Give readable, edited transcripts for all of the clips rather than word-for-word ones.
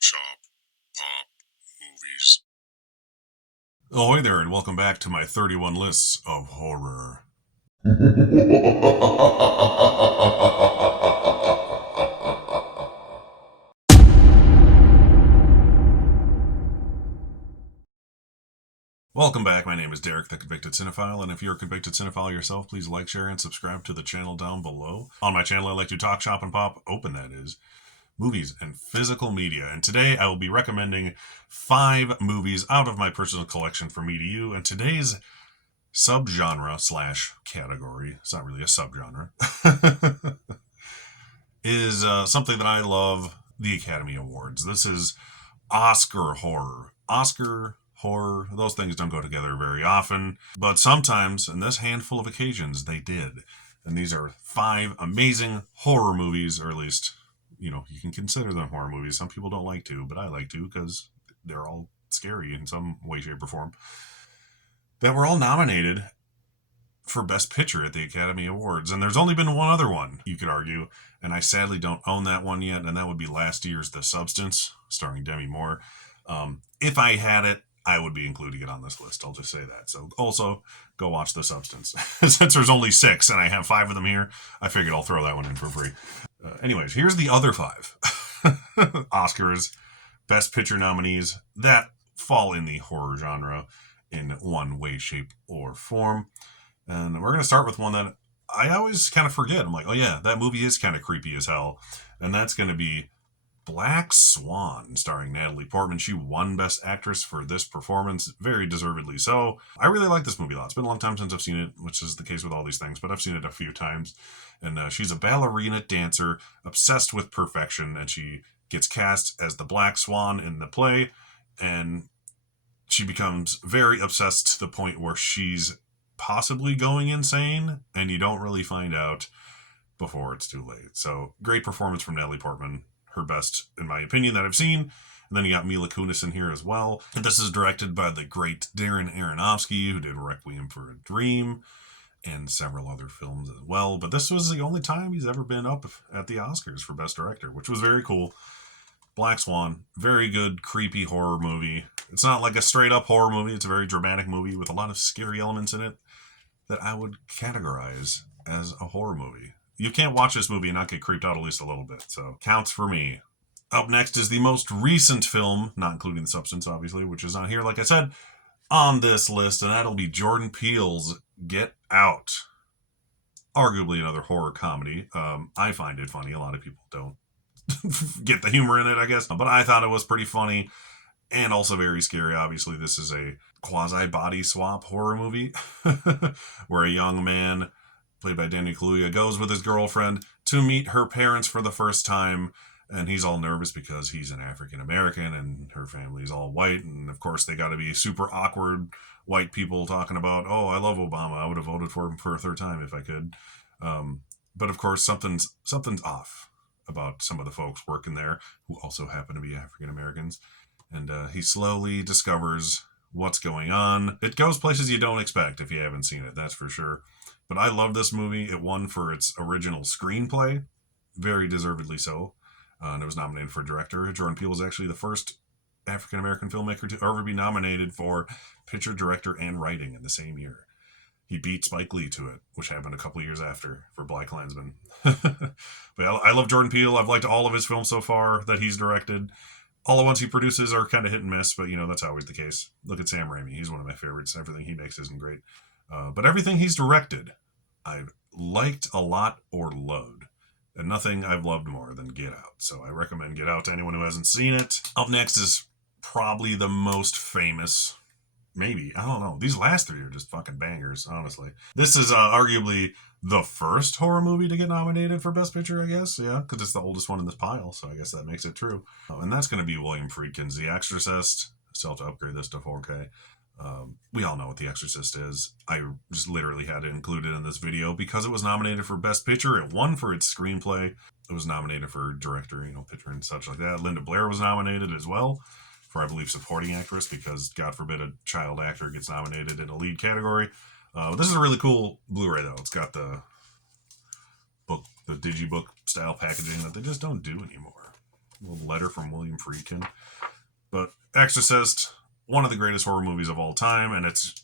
Shop, Pop, Movies. Ahoy there, and welcome back to my 31 lists of horror. Welcome back. My name is Derek, the Convicted Cinephile, and if you're a convicted cinephile yourself, please like, share, and subscribe to the channel down below. On my channel, I like to talk, shop, and pop open, that is, movies and physical media. And today I will be recommending 5 movies out of my personal collection for me to you. And today's subgenre slash category, it's not really a subgenre, is something that I love, the Academy Awards. This is Oscar horror. Oscar horror, those things don't go together very often, but sometimes, in this handful of occasions, they did. And these are 5 amazing horror movies, or at least, you can consider them horror movies. Some people don't like to, but I like to because they're all scary in some way, shape, or form, that were all nominated for Best Picture at the Academy Awards. And there's only been one other one, you could argue, and I sadly don't own that one yet, and that would be last year's The Substance, starring Demi Moore. If I had it, I would be including it on this list. I'll just say that. So also, go watch The Substance. Since there's only 6 and I have 5 of them here, I figured I'll throw that one in for free. Anyways, here's the other 5 Oscars Best Picture nominees that fall in the horror genre in one way, shape, or form. And we're going to start with one that I always kind of forget. I'm like, oh yeah, that movie is kind of creepy as hell. And that's going to be Black Swan, starring Natalie Portman. She won Best Actress for this performance, very deservedly so. I really like this movie a lot. It's been a long time since I've seen it, which is the case with all these things, but I've seen it a few times. And she's a ballerina dancer obsessed with perfection, and she gets cast as the Black Swan in the play, and she becomes very obsessed to the point where she's possibly going insane, and you don't really find out before it's too late. So, great performance from Natalie Portman. Her best, in my opinion, that I've seen. And then you got Mila Kunis in here as well. And this is directed by the great Darren Aronofsky, who did Requiem for a Dream and several other films as well. But this was the only time he's ever been up at the Oscars for Best Director, which was very cool. Black Swan, very good, creepy horror movie. It's not like a straight up horror movie. It's a very dramatic movie with a lot of scary elements in it that I would categorize as a horror movie. You can't watch this movie and not get creeped out at least a little bit, so counts for me. Up next is the most recent film, not including The Substance, obviously, which is not here, like I said, on this list, and that'll be Jordan Peele's Get Out. Arguably another horror comedy. I find it funny. A lot of people don't get the humor in it, I guess, but I thought it was pretty funny and also very scary. Obviously, this is a quasi body swap horror movie where a young man, played by Danny Kaluuya, goes with his girlfriend to meet her parents for the first time. And he's all nervous because he's an African American and her family's all white. And of course, they got to be super awkward white people talking about, oh, I love Obama. I would have voted for him for a third time if I could. But of course, something's off about some of the folks working there who also happen to be African Americans. And he slowly discovers what's going on. It goes places you don't expect if you haven't seen it, that's for sure. But I love this movie. It won for its original screenplay, very deservedly so. And it was nominated for director. Jordan Peele was actually the first African American filmmaker to ever be nominated for picture, director, and writing in the same year. He beat Spike Lee to it, which happened a couple years after for BlacKkKlansman. But I love Jordan Peele. I've liked all of his films so far that he's directed. All the ones he produces are kind of hit and miss, but that's always the case. Look at Sam Raimi. He's one of my favorites. Everything he makes isn't great. But everything he's directed, I've liked a lot or loved. And nothing I've loved more than Get Out. So I recommend Get Out to anyone who hasn't seen it. Up next is probably the most famous. Maybe. I don't know. These last 3 are just fucking bangers, honestly. This is arguably the first horror movie to get nominated for Best Picture, I guess. Yeah, because it's the oldest one in this pile, so I guess that makes it true. And that's going to be William Friedkin's The Exorcist. I still have to upgrade this to 4K. We all know what The Exorcist is. I just literally had to include it in this video because it was nominated for Best Picture. It won for its screenplay. It was nominated for director, picture and such like that. Linda Blair was nominated as well for, I believe, supporting actress because, God forbid, a child actor gets nominated in a lead category. This is a really cool Blu-ray, though. It's got the book, the digibook style packaging that they just don't do anymore. A little letter from William Friedkin. But Exorcist, one of the greatest horror movies of all time, and it's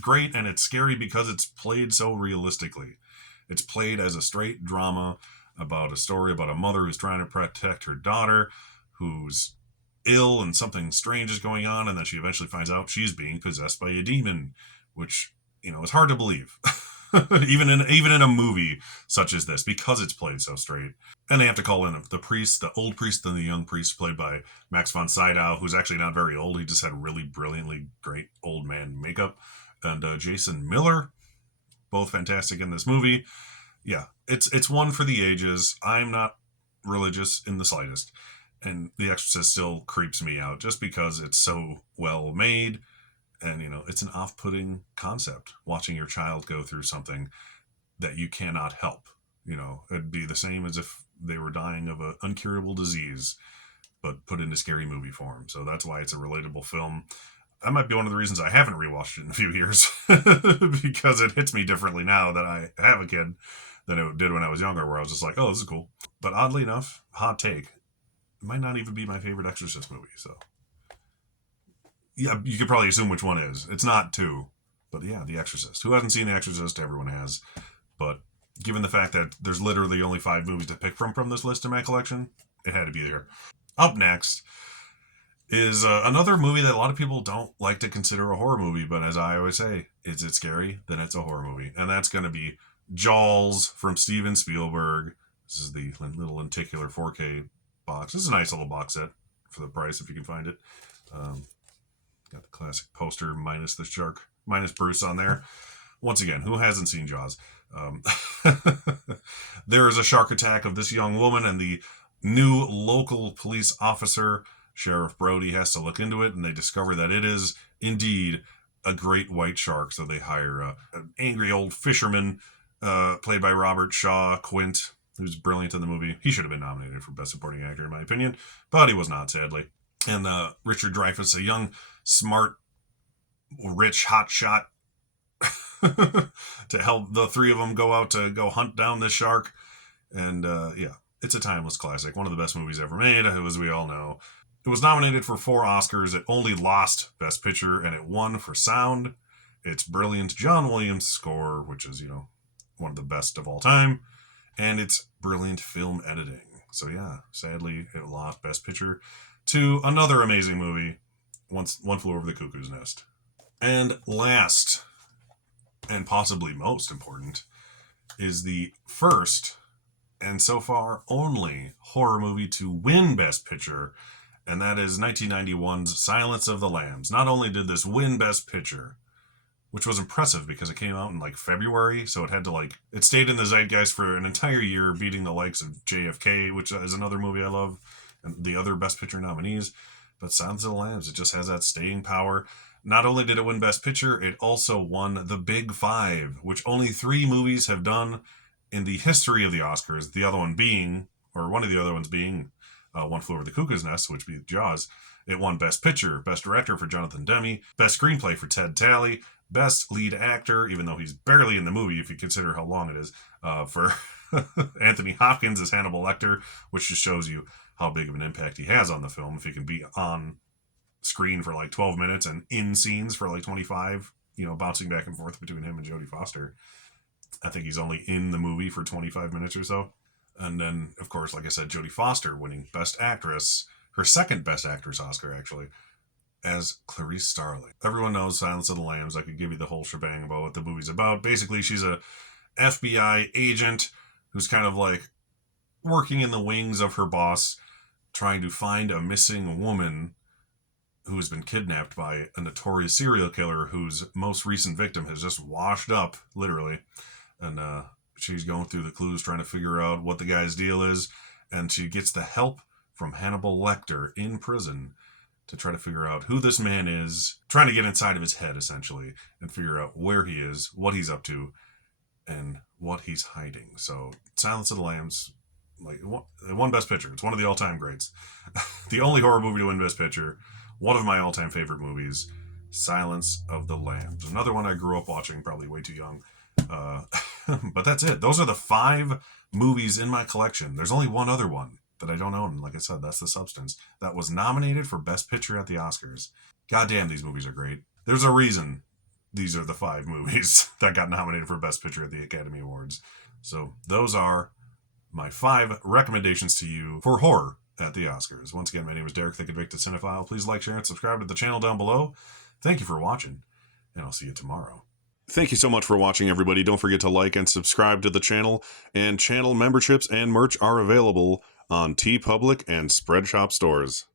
great and it's scary because it's played so realistically. It's played as a straight drama about a story about a mother who's trying to protect her daughter, who's ill and something strange is going on, and then she eventually finds out she's being possessed by a demon, which, you know, is hard to believe. even in a movie such as this, because it's played so straight. And they have to call in the priest, the old priest and the young priest, played by Max von Sydow, who's actually not very old. He just had really brilliantly great old man makeup. And Jason Miller, both fantastic in this movie. Yeah, it's one for the ages. I'm not religious in the slightest, and The Exorcist still creeps me out just because it's so well made. And, you know, it's an off-putting concept, watching your child go through something that you cannot help. You know, it'd be the same as if they were dying of an uncurable disease, but put into scary movie form. So that's why it's a relatable film. That might be one of the reasons I haven't rewatched it in a few years, because it hits me differently now that I have a kid than it did when I was younger, where I was just like, oh, this is cool. But oddly enough, hot take, it might not even be my favorite Exorcist movie, so... Yeah, you could probably assume which one is. It's not 2, but yeah, The Exorcist. Who hasn't seen The Exorcist? Everyone has. But given the fact that there's literally only 5 movies to pick from this list in my collection, it had to be there. Up next is another movie that a lot of people don't like to consider a horror movie, but as I always say, is it scary? Then it's a horror movie. And that's going to be Jaws from Steven Spielberg. This is the little lenticular 4K box. This is a nice little box set for the price if you can find it. Got the classic poster minus the shark, minus Bruce on there. Once again, who hasn't seen Jaws? There is a shark attack of this young woman, and the new local police officer, Sheriff Brody, has to look into it, and they discover that it is indeed a great white shark. So they hire an angry old fisherman, played by Robert Shaw Quint, who's brilliant in the movie. He should have been nominated for Best Supporting Actor, in my opinion, but he was not, sadly. And Richard Dreyfuss, a young, smart, rich hotshot, to help the 3 of them go out to go hunt down this shark. And yeah, it's a timeless classic. One of the best movies ever made, as we all know. It was nominated for 4 Oscars. It only lost Best Picture, and it won for sound. It's brilliant John Williams score, which is, you know, one of the best of all time. And it's brilliant film editing. So yeah, sadly, it lost Best Picture to another amazing movie, One Flew Over the Cuckoo's Nest. And last, and possibly most important, is the first, and so far only, horror movie to win Best Picture, and that is 1991's Silence of the Lambs. Not only did this win Best Picture, which was impressive because it came out in like February, so it had to it stayed in the zeitgeist for an entire year, beating the likes of JFK, which is another movie I love, and the other Best Picture nominees. But Silence of the Lambs, it just has that staying power. Not only did it win Best Picture, it also won the Big Five, which only 3 movies have done in the history of the Oscars. The other one being, or one of the other ones being, One Flew Over the Cuckoo's Nest, which beat Jaws. It won Best Picture, Best Director for Jonathan Demme, Best Screenplay for Ted Talley, Best Lead Actor, even though he's barely in the movie if you consider how long it is, for Anthony Hopkins as Hannibal Lecter, which just shows you how big of an impact he has on the film. If he can be on screen for like 12 minutes and in scenes for like 25, you know, bouncing back and forth between him and Jodie Foster. I think he's only in the movie for 25 minutes or so. And then, of course, like I said, Jodie Foster winning Best Actress, her second Best Actress Oscar, actually, as Clarice Starling. Everyone knows Silence of the Lambs. I could give you the whole shebang about what the movie's about. Basically, she's a FBI agent who's kind of like working in the wings of her boss, trying to find a missing woman who has been kidnapped by a notorious serial killer whose most recent victim has just washed up, literally. And she's going through the clues, trying to figure out what the guy's deal is. And she gets the help from Hannibal Lecter in prison to try to figure out who this man is, trying to get inside of his head, essentially, and figure out where he is, what he's up to, and what he's hiding. So Silence of the Lambs, it won Best Picture. It's one of the all-time greats. The only horror movie to win Best Picture. One of my all-time favorite movies, Silence of the Lambs. Another one I grew up watching, probably way too young. But that's it. Those are the 5 movies in my collection. There's only one other one, that I don't own. Like I said, that's The Substance, that was nominated for Best Picture at the Oscars. Goddamn, these movies are great. There's a reason these are the 5 movies that got nominated for Best Picture at the Academy Awards. So those are my 5 recommendations to you for horror at the Oscars. Once again, my name is Derek, the Convicted Cinephile. Please like, share, and subscribe to the channel down below. Thank you for watching, and I'll see you tomorrow. Thank you so much for watching, everybody. Don't forget to like and subscribe to the channel, and channel memberships and merch are available on TeePublic and Spreadshop stores.